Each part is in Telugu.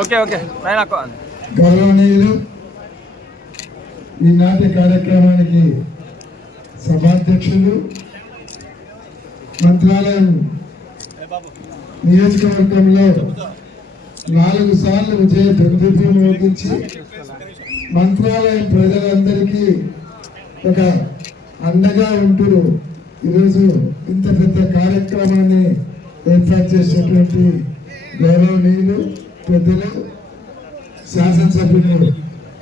Okay okay. నైన్ అక్క. గౌరవనీయులు ఈనాటి కార్యక్రమానికి సభాధ్యక్షులు మంత్రాలయం నియోజకవర్గంలో నాలుగు సార్లు విజయ దుర్దీపం మోగించి మంత్రాలయం ప్రజలందరికీ ఒక అండగా ఉంటూ ఈరోజు ఇంత పెద్ద కార్యక్రమాన్ని ఏర్పాటు చేసినటువంటి గౌరవనీయులు. పెద్దలు శాసనసభ్యులు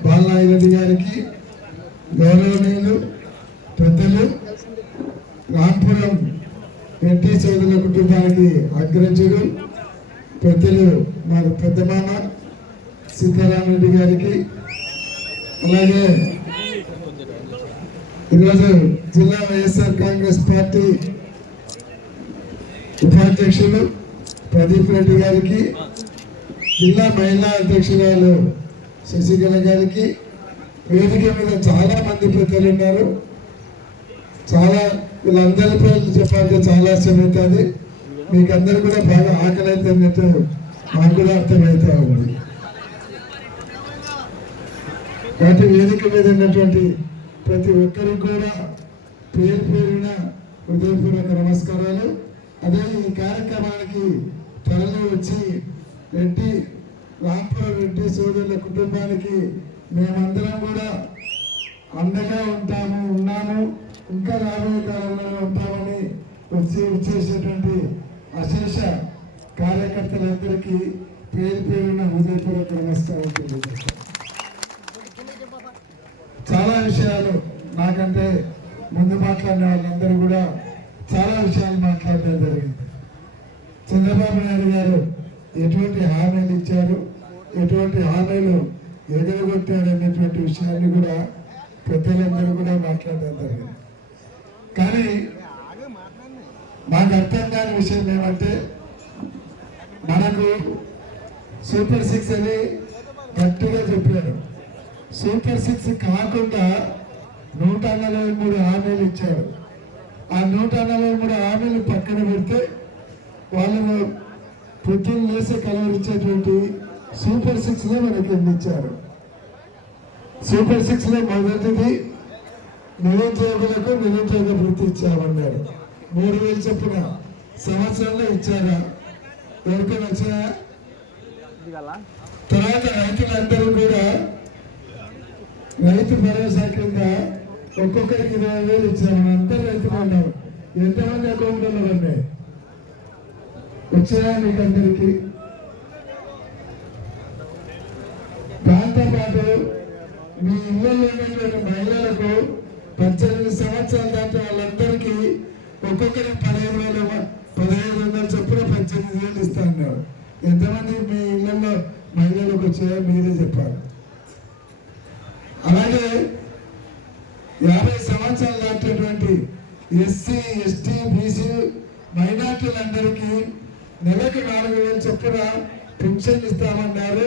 బాలనాయుడు గారికి గౌరవనీయులు పెద్దలు రాంపురం ఎన్టీ చౌదరుల కుటుంబానికి అగ్రజుడు పెద్దలు మాకు పెద్ద మామ సీతారామరెడ్డి గారికి అలాగే ఈరోజు జిల్లా వైఎస్ఆర్ కాంగ్రెస్ పార్టీ ఉపాధ్యక్షులు ప్రదీప్ రెడ్డి గారికి జిల్లా మహిళా అధ్యక్షురాలు శశికళ గారికి వేదిక మీద చాలా మంది పెద్దలు ఉన్నారు. చాలా వీళ్ళందరి పేర్లు చెప్పాలంటే చాలా సమవుతుంది మీకు అందరు కూడా బాగా ఆకలి అవుతున్నట్టు మాకు కూడా అర్థమవుతా ఉంది. వాటి వేదిక మీద ఉన్నటువంటి ప్రతి ఒక్కరికి కూడా పేరు పేరున హృదయపూర్వక నమస్కారాలు. అదే ఈ కార్యక్రమానికి త్వరలో వచ్చి రెడ్డి రాంపురం రెడ్డి సోదరుల కుటుంబానికి మేమందరం కూడా అండగా ఉంటాము ఉన్నాము ఇంకా రాబోయే కాలంలో ఉంటామని వచ్చి వచ్చేసినటువంటి అశేష కార్యకర్తలందరికీ పేరు పేరున హృదయపూర్వక నమస్కారం తెలియజేస్తాను. చాలా విషయాలు నాకంటే ముందు మాట్లాడిన వాళ్ళందరూ కూడా చాలా విషయాలు మాట్లాడడం జరిగింది. చంద్రబాబు నాయుడు గారు ఎటువంటి హామీలు ఇచ్చారు? ఎటువంటి హామీలు ఎగరగొట్టాడనేటువంటి అనేటువంటి విషయాన్ని కూడా పెద్దలందరూ కూడా మాట్లాడడం జరిగింది. కానీ మాకు అర్థం కాని విషయం ఏమంటే మనకు సూపర్ సిక్స్ అని గట్టిగా చెప్పారు. సూపర్ సిక్స్ కాకుండా నూట నలభై మూడు హామీలు ఇచ్చారు. ఆ నూట నలభై మూడు హామీలు పక్కన పెడితే వాళ్ళు పొద్దున్న లేసి కలవరించేటువంటి సూపర్ సిక్స్లో మనకి అందించారు సూపర్ సిక్స్లో మొదటిది నిరుద్యోగులకు నిరుద్యోగ వృత్తి ఇచ్చామన్నారు మూడు వేలు చొప్పున సంవత్సరంలో ఇచ్చారా. ఎవరికైనా వచ్చాయా తర్వాత రైతులందరూ కూడా రైతు భరోసా కింద ఒక్కొక్కరికి ఇరవై వేలు ఇచ్చాము అందరు రైతులు ఉన్నారు. ఎంతమంది అకౌంట్లో ఉన్నాయి? వచ్చాయా మీకు అందరికి దాంతో పాటు మీ ఇళ్ళలో ఉన్నటువంటి మహిళలకు పద్దెనిమిది సంవత్సరాల దాటి వాళ్ళందరికీ ఒక్కొక్కరికి పదిహేను వేల పదహైదు వందల చొప్పున పద్దెనిమిది వేలు ఇస్తా అన్నారు. ఎంతమంది మీ ఇళ్ళల్లో మహిళలకు వచ్చాయో మీరే చెప్పాలి. అలాగే యాభై సంవత్సరాలు దాటినటువంటి ఎస్సీ ఎస్టీ బీసీ మైనార్టీలందరికీ నెలకి నాలుగు వేలు చొప్పున పెన్షన్ ఇస్తామన్నారు.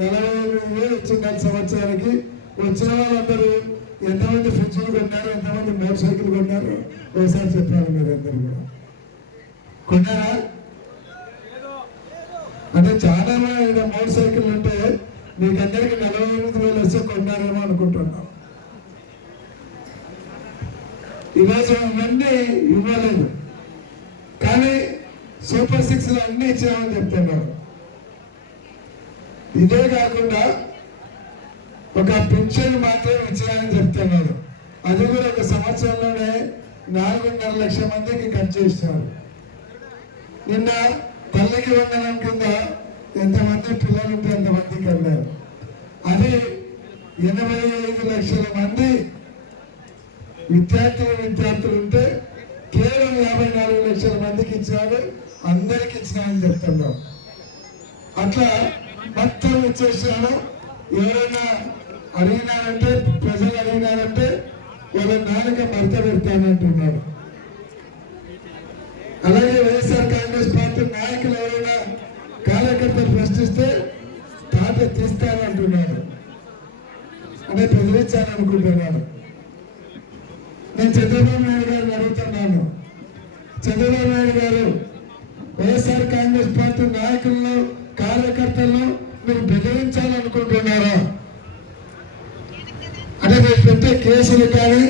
నలభై ఎనిమిది వేలు వచ్చింది సంవత్సరానికి. వచ్చిన వాళ్ళందరూ ఎంతమంది ఫ్రిడ్జ్లు కొన్నారు ఎంతమంది మోటార్ సైకిల్ కొన్నారు? ఒకసారి చెప్పారు మీరు అందరు కూడా. కొన్నారా? అంటే చాలా మంది మోటార్ సైకిల్ ఉంటే మీకు అందరికి నలభై ఎనిమిది వేలు వస్తే కొన్నారేమో అనుకుంటున్నాం. ఈరోజు ఇవన్నీ ఇవ్వలేదు. కానీ సూపర్ సిక్స్లో అన్ని ఇచ్చామని చెప్తున్నారు. ఇదే కాకుండా ఒక పెన్షన్ మాత్రం ఇచ్చామని చెప్తున్నారు. అది కూడా ఒక సంవత్సరంలోనే నాలుగున్నర లక్షల మందికి ఖర్చు చేస్తున్నారు. నిన్న తల్లికి వందనం కింద ఎంతమంది పిల్లలు ఉంటే ఎంతమందికి అన్నారు అది ఎనభై ఐదు లక్షల మంది విద్యార్థులు విద్యార్థులు ఉంటే కేవలం యాభై నాలుగు లక్షల మందికి ఇచ్చినారు అందరికి ఇచ్చినారని చెప్తున్నాం. అట్లా మొత్తం ఇచ్చేసినాను ఎవరైనా అడిగినారంటే ప్రజలు అడిగినారంటే వాళ్ళ నాలుక మడత పెడతానంటున్నారు అలాగే వైఎస్ఆర్ కాంగ్రెస్ పార్టీ నాయకులు ఎవరైనా కార్యకర్తలు ప్రశ్నిస్తే తాట తీస్తానంటున్నారు అంటే బెదిరించాలనుకుంటున్నాను నేను చంద్రబాబు నాయుడు గారిని అడుగుతున్నాను. చంద్రబాబు నాయుడు గారు వైఎస్ఆర్ కాంగ్రెస్ పార్టీ నాయకులను కార్యకర్తలను మీరు బెదిరించాలనుకుంటున్నారా? అంటే మీరు పెట్టే కేసులు కానీ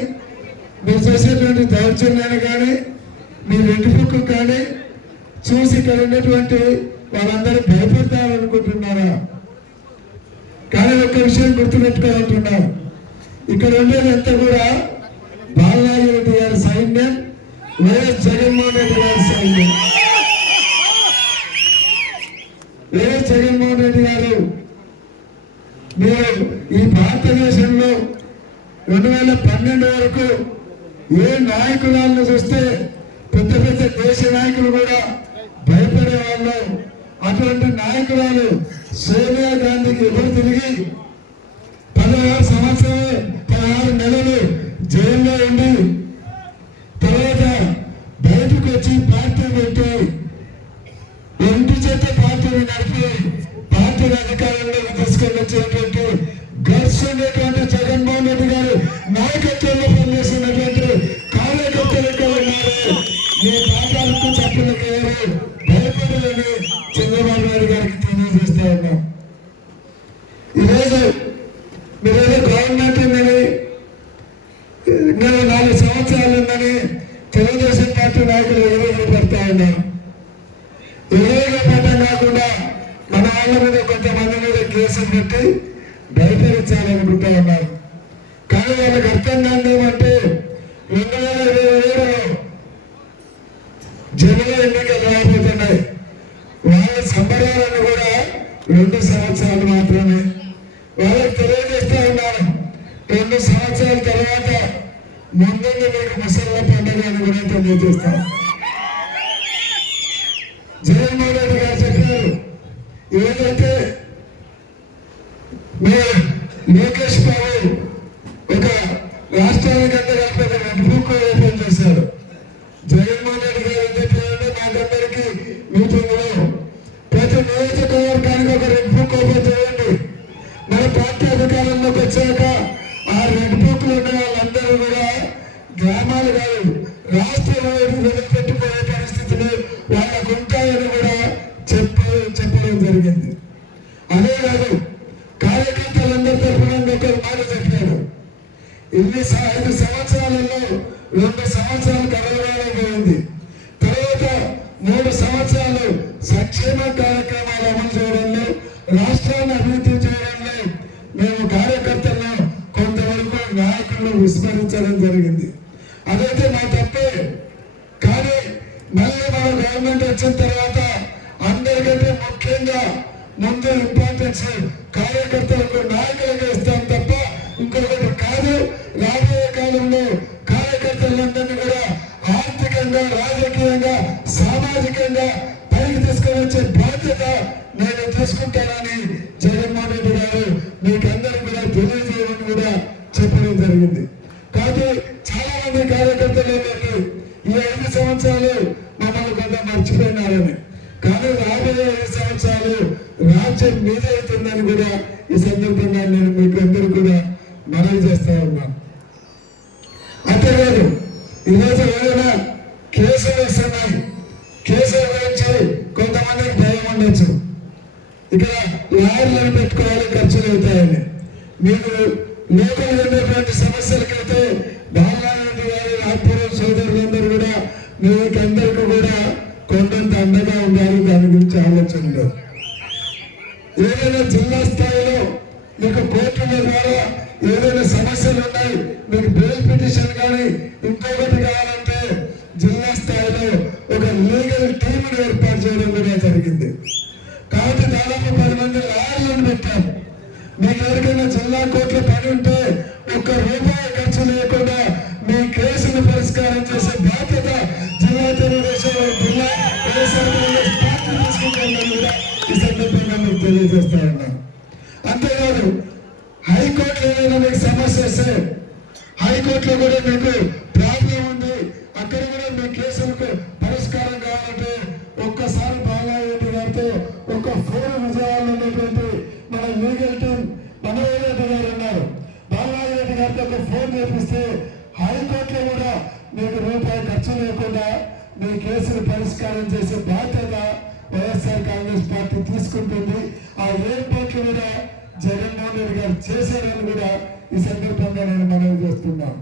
మీరు చేసేటువంటి దౌర్జన్యాలు కానీ మీ వెంట్రుకు కానీ చూసి ఇక్కడ ఉన్నటువంటి వాళ్ళందరూ భయపడతారనుకుంటున్నారా? కానీ ఒక్క విషయం గుర్తుపెట్టుకోవాలంటున్నాం ఇక్కడ ఉండేదంతా కూడా బాలనాగి గారి సైన్యం వైఎస్ జగన్మోహన్ రెడ్డి గారి సైన్యం. వైఎస్ జగన్మోహన్ రెడ్డి గారు? మీరు ఈ భారతదేశంలో రెండు వేల పన్నెండు వరకు ఏ నాయకులను చూస్తే పెద్ద పెద్ద దేశ నాయకులు కూడా భయపడే వాళ్ళు? అటువంటి నాయకురాలు సోనియా గాంధీకి ఎదురు తిరిగి పదహారు సంవత్సరాలు పదహారు నెలలు జైల్లో ఉండి తర్వాత బయటకు వచ్చి పార్టీ పెట్టి ఇంటి చేత పార్టీని పార్టీ పార్టీని అధికారంలోకి తీసుకొని వచ్చినటువంటి గర్స్ ఉండేటువంటి జగన్మోహన్ రెడ్డి గారు నాయకత్వంలో పనిచేస్తున్నటువంటి కార్యకర్తలు ఇక్కడ ఉన్నారు. మీ పాఠాలకు చెప్పిన ఎవరు భయపడలేని చంద్రబాబు నాయుడు గారికి తెలియజేస్తా ఉన్నాం. ఈరోజు మీరేదో గవర్నమెంట్ ఉందని నేను నాలుగు సంవత్సరాలు ఉందని తెలుగుదేశం పార్టీ నాయకులు ఎదురు పెడతా ఉన్నారు ఎదురుగా పడడం కాకుండా మన వాళ్ళ మీద కొంతమంది మీద కేసులు పెట్టి భయపరించాలనుకుంటా ఉన్నారు. కానీ వాళ్ళకి అర్థం కాదు ఏమంటే రెండు వేల ఇరవై ఏడులో జనరల్ ఎన్నికలు రాబోతున్నాయి. వాళ్ళ సంబరాలను కూడా రెండు సంవత్సరాలు మాత్రమే. వాళ్ళకి తెలియజేస్తా ఉన్నారు రెండు సంవత్సరాల తర్వాత ముందుంది మీకు ముసళ్ళ పండుగ అని కూడా తెలియజేస్తాను జగన్మోహన్ రెడ్డి గారు చెప్పారు ఏదైతే మీ లోకేష్ బాబు ఒక రాష్ట్రానికి అంతా కలిపి ఒక రెడ్ బుక్ ఓపెన్ చేశారు. జగన్మోహన్ రెడ్డి గారు ఏం చెప్పారంటే మాకందరికి మీటింగ్లో ప్రతి నియోజకవర్గానికి ఒక రెడ్ బుక్ ఓపెన్ చేయండి మన పార్టీ అధికారంలోకి వచ్చాక ఆ రెడ్ బుక్ ఉన్న వాళ్ళందరూ కూడా గ్రామాలు కాదు రాష్ట్రంలో వదిలిపెట్టిపోయే జరిగింది. అదే కాదు కార్యకర్తలందరి తరఫున ఒక మాట చెప్పారు. ఇన్ని ఐదు సంవత్సరాలలో రెండు సంవత్సరాలు కలవడానికి పోయింది తర్వాత మూడు సంవత్సరాలు సంక్షేమ కార్యక్రమాలు అమలు చేయడంలో రాష్ట్రాన్ని అభివృద్ధి చేయడంలో మేము కార్యకర్తలను కొంతవరకు నాయకులను విస్మరించడం జరిగింది. అదైతే మా తప్పే. కానీ మళ్ళీ మన గవర్నమెంట్ వచ్చిన తర్వాత అందరికంటే ముఖ్యంగా ముందు ఇంపార్టెన్స్ కార్యకర్తలకు నాయకులుగా ఇస్తాం తప్ప ఇంకొకటి కాదు. రాబోయే కాలంలో కార్యకర్తలందరినీ కూడా ఆర్థికంగా రాజకీయంగా సామాజికంగా పైకి తీసుకొని వచ్చే బాధ్యత నేను తీసుకుంటానని జగన్మోహన్ రెడ్డి గారు మీకందరికీ కూడా తెలియజేయమని కూడా చెప్పడం జరిగింది కాబట్టి చాలా మంది కార్యకర్తలు ఏంటంటే ఈ ఐదు సంవత్సరాలు మమ్మల్ని కొంత మర్చిపోయినారని కానీ రాబోయే ఐదు సంవత్సరాలు మీద అవుతుందని కూడా ఈ సందర్భంగా నేను మీకు అందరూ కూడా మనవి చేస్తా ఉన్నాను అంతేకాదు ఈరోజు ఏదైనా కేసులు వస్తున్నాయి. కేసుల గురించి కొంతమందికి భయం ఉండొచ్చు. ఇక్కడ లాయర్లను పెట్టుకోవాలి ఖర్చులు అవుతాయని. మీకు లోకల్ ఉన్నటువంటి సమస్యలకైతే బాలనారాయణ గారు రాజ్పురం సోదరులందరూ కూడా మీకు అందరికీ కూడా కొండంత అండగా ఉండాలి. ఏదైనా జిల్లా స్థాయిలో మీకు కోర్టుల ద్వారా ఏదైనా సమస్యలు ఉన్నాయి మీకు బెయిల్ పిటిషన్ కానీ ఇంకొకటి కావాలంటే జిల్లా స్థాయిలో ఒక లీగల్ టీంని ఏర్పాటు చేయడం కూడా జరిగింది. కాబట్టి దాదాపు పది మంది లాయర్లను పెట్టాం. మీకు ఎవరికైనా జిల్లా కోర్టులో పని ఉంటే ఒక్క రూపాయి ఖర్చు లేకుండా సందర్భంగా అంతేకాదు హైకోర్టులో ఏదైనా మీకు సమస్య వస్తే హైకోర్టులో కూడా మీకు ప్రాబ్లం ఉంది. అక్కడ కూడా మీ కేసులకు పరిష్కారం కావాలంటే ఒక్కసారి బాలారెడ్డి గారితో ఒక ఫోన్ విజయాలు ఉన్నటువంటి మన లీగల్ టీం మనోహర్ రెడ్డి గారు ఉన్నారు. బాలారెడ్డి గారితో ఒక ఫోన్ చేపిస్తే హైకోర్టులో కూడా మీకు రూపాయి ఖర్చు లేకుండా మీ కేసులు పరిష్కారం చేసే బాధ్యత వైఎస్ఆర్ కాంగ్రెస్ పార్టీ తీసుకుంటుంది. ఆ ఏర్పాట్లు కూడా జగన్మోహన్ రెడ్డి గారు చేశారని కూడా ఈ సందర్భంగా నేను మనవి చేస్తున్నాను.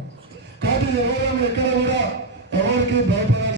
కాబట్టి ఎవరు ఎక్కడ కూడా ఎవరికి భయపడాలి